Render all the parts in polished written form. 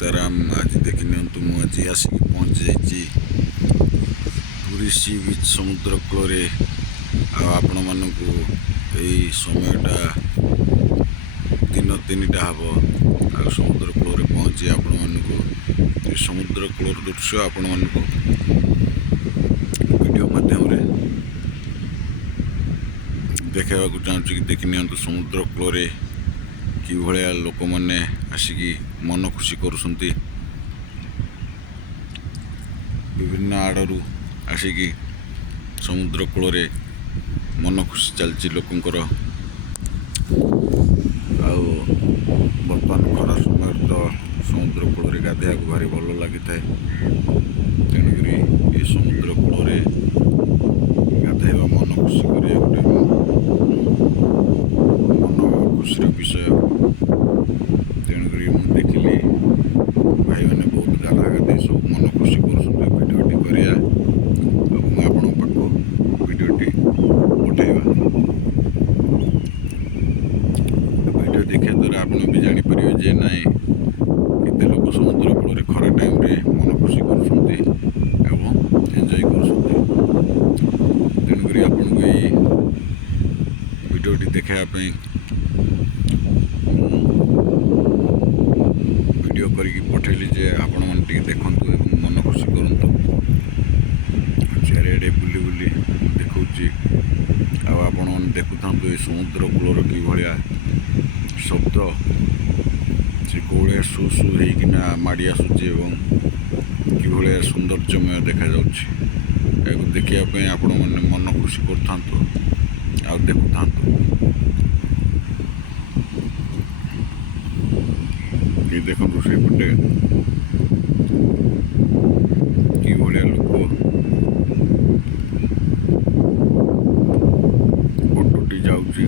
सीताराम। आज देखी नियंतु मु आज आसिक पहुँची जाइए पुरी सी बीच समुद्र कूल आपण मानक समयटा दिन 3टा हम आ समुद्र कूल पहुँची आपण मानक समुद्र कूल दृश्य आपण मानक वीडियो माध्यम देखा चाहूँ कि देखी नियंतु समुद्र कूल कि भाया लोक मैंने आसिकी मन खुशी करुँच विभिन्न आड़ू आसिकी समुद्र कूल मन खुशी चलती लोकंर बर्तमान खरा समय तो समुद्र कूल गाधे भारी भल लगी था तेणुक ये समुद्र कूल गाधेवा मन खुशी कर गोटे मन खुशी विषय तेणुक मुझे देखिली भाई मैंने बहुत गाधा गाधे सब मन खुशी करटी करा आपण पाक भिडटी पठेगा भिडियो देखा द्वारा आप भी जापर जे ना केते लोग समुद्र कूल खरा टाइम मन खुशी कर एंजॉय कर तेणुक आपन को ये भिडियोटी देखापी वीडियो करके पठेली जे आपण मन टिके देखंतु एवं मन खुशी करंतु चारिआडे बुली बुली देखौची आ आपण मन देखुथांतु ए समुद्र कूलर कि भलिया शब्द से कौड़े सु सु होइकिना माड़ी आसुची एवं कि भलिया सौंदर्यमय देखा जाउची एगो देखिया पे आपण मन मन खुशी करथांतु आ देखुथांतु ये देखो से पटे कि भाया लोक ऑटोटी जाऊँगी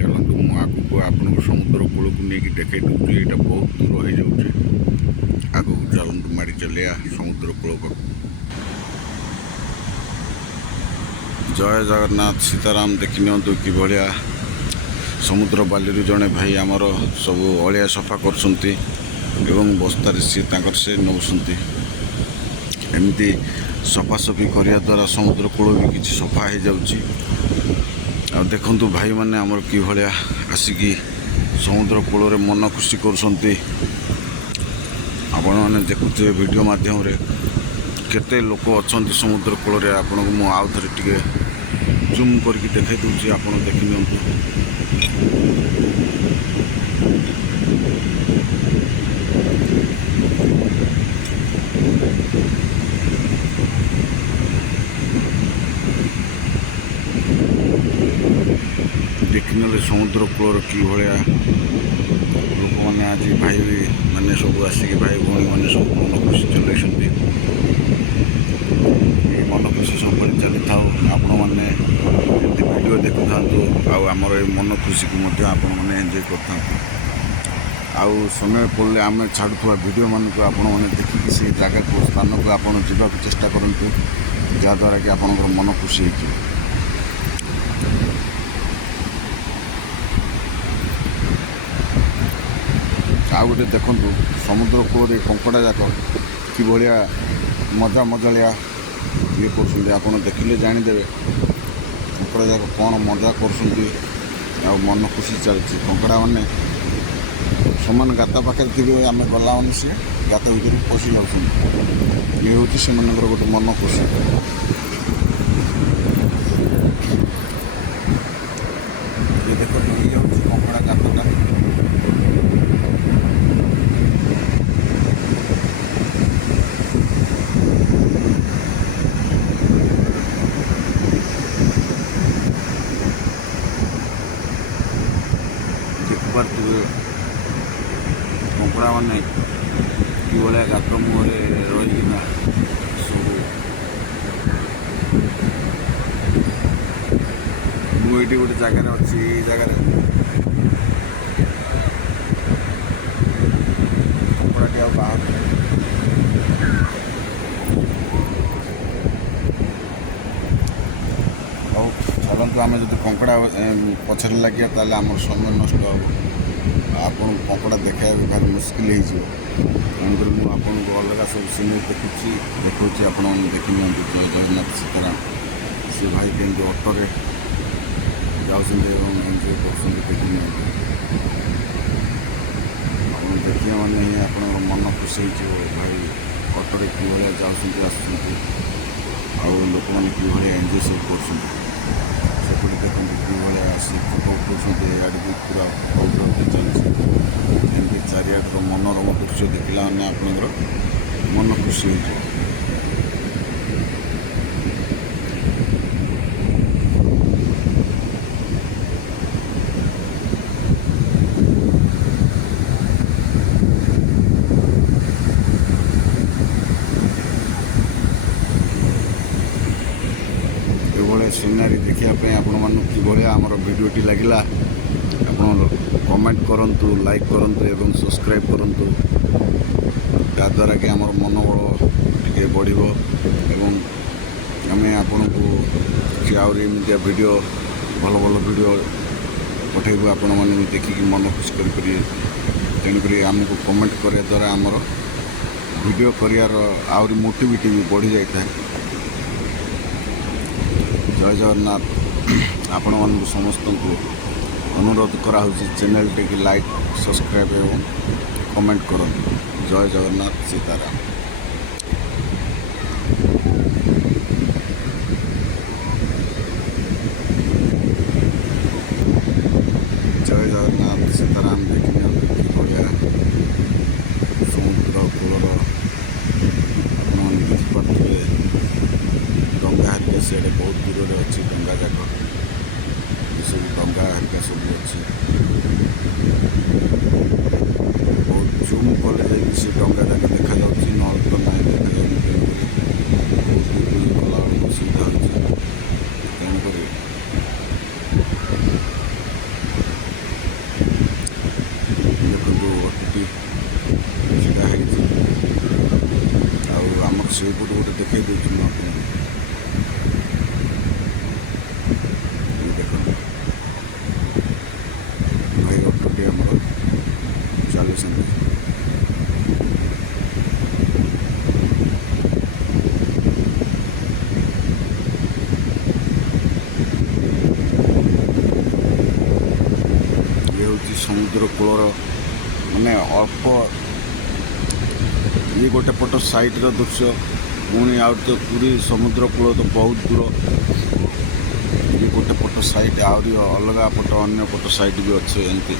चलतु मु आगू आपण समुद्र कूल को लेकिन देखा दूसरी यहाँ बहुत दूर हो जाऊँगी आगू चलतु माड़ी चलिया समुद्र कूल को। जय जगन्नाथ सीताराम देखी नियंतु कि भाया समुद्र बाली जड़े भाई आमर सब अलिया सफा करछंती एवं बस्तार से नौसंती एमती सफासफी करिया द्वारा समुद्र कूल भी किसी सफा हो जाउची आ देखंतु भाई माने आमर कि भलिया आसिकी समुद्र कूल मन खुशी करछंती आपण माने देखुथे वीडियो माध्यम रे केते लोक अछंती समुद्र कूल आपण को मु आउ थरे टिके जूम करके देखाई दूची आपण देखि नियंतु देखने समुद्र कूल कि भाया लोक मैंने आज भाई मैंने सब आसिक भाई भौणी मैंने सब मन खुशी चलते मन खुशी सब चली था आपण मैंने वीडियो देखु था आमर मन खुशी को आपण मैंने एंजॉय करता आउ समय पड़े आम छाड़ुवा वीडियो मान को आपण मैंने देखिए से जगह को स्थान को आपण जावाक चेष्टा करूँ जहाद्वारा कि आपंकर मन खुशी हो आ गए देखु समुद्र कूल कंकड़ा जाक कि भाया मजा मजालिया ये कर देखिले जानीदेवे कंकड़ा जाक कौन मजा कर मन खुशी चलती कंकड़ा मैंने समान गाता पाखे थे आम गला मैंने सी गात भर पशि जाऊँ ये हूँ से गोटे मन खुशी ये देख ये हूँ कंकड़ा गाता कंकड़ा मैंने कि भाया गात मुहर रहीकिना सब मुझे गोटे जगार अच्छी जगार कंकड़ा बाहर चलतु आम जो कंकड़ा पछरे लगे ताल आम समय नष्ट हम ଆପଣଙ୍କୁ କଙ୍କଡ଼ା ଦେଖାଇବା ଭାରି ମୁସ୍କିଲ ହେଇଯିବ। ତେଣୁକରି ମୁଁ ଆପଣଙ୍କୁ ଅଲଗା ସବୁ ସିନେରୀ ଦେଖାଉଛି ଆପଣମାନେ ଦେଖି ନିଅନ୍ତୁ। ଜୟ ଜଗନ୍ନାଥ ସୀତାରାମ। ସେ ଭାଇ କେମିତି ଅଟୋରେ ଯାଉଛନ୍ତି ଏବଂ ଏନ୍ଜୟ କରୁଛନ୍ତି ଦେଖି ନିଅନ୍ତୁ। ଆପଣ ଦେଖିବା ମାନେ ହିଁ ଆପଣଙ୍କର ମନ ଖୁସି ହେଇଯିବ। ଭାଇ ଅଟୋରେ କିଭଳିଆ ଯାଉଛନ୍ତି ଆସୁଛନ୍ତି, ଆଉ ଲୋକମାନେ କିଭଳିଆ ଏନ୍ଜୟ ସବୁ କରୁଛନ୍ତି। ସେପଟେ ଦେଖନ୍ତୁ କିଭଳିଆ ଆସି ଫଟୋ ଉଠାଉଛନ୍ତି। ଇଆଡ଼େ ବି ପୁରା ଫଟୋ ଚାଲିଛି। ଏମିତି ଚାରିଆଡ଼ର ମନୋରମ ଦୃଶ୍ୟ ଦେଖିଲା ମାନେ ଆପଣଙ୍କର ମନ ଖୁସି ହେଇଯିବ। ଏଭଳିଆ ସିନାରୀ ଦେଖିବା ପାଇଁ ଆପଣମାନଙ୍କୁ କିଭଳିଆ ଆମର ଭିଡ଼ିଓଟି ଲାଗିଲା ଆପଣ କମେଣ୍ଟ କରନ୍ତୁ, ଲାଇକ୍ କରନ୍ତୁ ଏବଂ ସବସ୍କ୍ରାଇବ୍ କରନ୍ତୁ। ଯାହାଦ୍ୱାରା କି ଆମର ମନୋବଳ ଟିକେ ବଢ଼ିବ ଏବଂ ଆମେ ଆପଣଙ୍କୁ କିଛି ଆହୁରି ଏମିତିଆ ଭିଡ଼ିଓ ଭଲ ଭଲ ଭିଡ଼ିଓ ପଠାଇବୁ। ଆପଣମାନେ ବି ଦେଖିକି ମନ ଖୁସି କରିପାରିବେ। ତେଣୁକରି ଆମକୁ କମେଣ୍ଟ କରିବା ଦ୍ୱାରା ଆମର ଭିଡ଼ିଓ କରିବାର ଆହୁରି ମୋଟିଭିଟି ବି ବଢ଼ିଯାଇଥାଏ। ଜୟ ଜଗନ୍ନାଥ। ଆପଣମାନଙ୍କୁ ସମସ୍ତଙ୍କୁ ଅନୁରୋଧ କରାହେଉଛି ଚ୍ୟାନେଲଟିକି ଲାଇକ୍, ସବସ୍କ୍ରାଇବ୍ ଏବଂ କମେଣ୍ଟ କରନ୍ତୁ। ଜୟ ଜଗନ୍ନାଥ ସୀତାରାମ। ଜୟ ଜଗନ୍ନାଥ ସୀତାରାମ। ଦେଖି ନିଅନ୍ତୁ କିଭଳିଆ ସମୁଦ୍ର କୂଳର ଆପଣମାନେ ଦେଖିପାରୁଥିବେ। ଡଙ୍ଗା ହାରିକା ସିଆଡ଼େ ବହୁତ ଦୂରରେ ଅଛି। ଡଙ୍ଗା ଯାକ ଏସବୁ ଡଙ୍ଗା ହାରିକା ସବୁ ଅଛି। ବହୁତ ଜୁମ୍ କଲେ ଯାଇକି ସେ ଡଙ୍ଗା ଯାକ ଦେଖାଯାଉଛି, ନହେଲେ ତ ନାହିଁ ଦେଖାଯାଉନି। ତେଣୁକରି ବହୁତ ଦୂରକୁ ଗଲାବେଳକୁ ଅସୁବିଧା ହେଉଛି। ତେଣୁକରି ଦେଖନ୍ତୁ ଅଟୋଟି ଛିଡ଼ା ହେଇଛି। ଆଉ ଆମର ସେଇପଟୁ ଗୋଟେ ଦେଖାଇ ଦେଉଛି ମୁଁ ଆପଣଙ୍କୁ। ଦେଖନ୍ତୁ ଭାଇ ଅଟୋଟି ଆମର ଚାଲୁଛନ୍ତି। ଇଏ ହେଉଛି ସମୁଦ୍ର କୂଳର ମାନେ ଅଳ୍ପ ଇଏ ଗୋଟେ ପଟ ସାଇଡ଼ର ଦୃଶ୍ୟ। ପୁଣି ଆଉ ତ ପୁରୀ ସମୁଦ୍ର କୂଳ ତ ବହୁତ ଦୂର। ଇଏ ଗୋଟେ ପଟ ସାଇଡ଼, ଆହୁରି ଅଲଗା ପଟ ଅନ୍ୟ ପଟ ସାଇଡ଼ ବି ଅଛି। ଏମିତି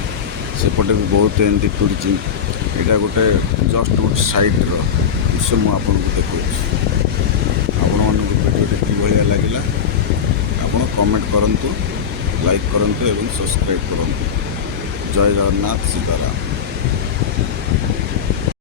ସେପଟେ ବି ବହୁତ ଏମିତି ତୁଡ଼ିଛି। ଏଇଟା ଗୋଟେ ଜଷ୍ଟ ଗୋଟେ ସାଇଡ଼ର ଦୃଶ୍ୟ ମୁଁ ଆପଣଙ୍କୁ ଦେଖାଉଛି। ଆପଣମାନଙ୍କୁ ଭିଡ଼ିଓଟି କିଭଳିଆ ଲାଗିଲା ଆପଣ କମେଣ୍ଟ କରନ୍ତୁ, ଲାଇକ୍ କରନ୍ତୁ ଏବଂ ସବସ୍କ୍ରାଇବ୍ କରନ୍ତୁ। ଜୟ ଜଗନ୍ନାଥ ସୀତାରାମ।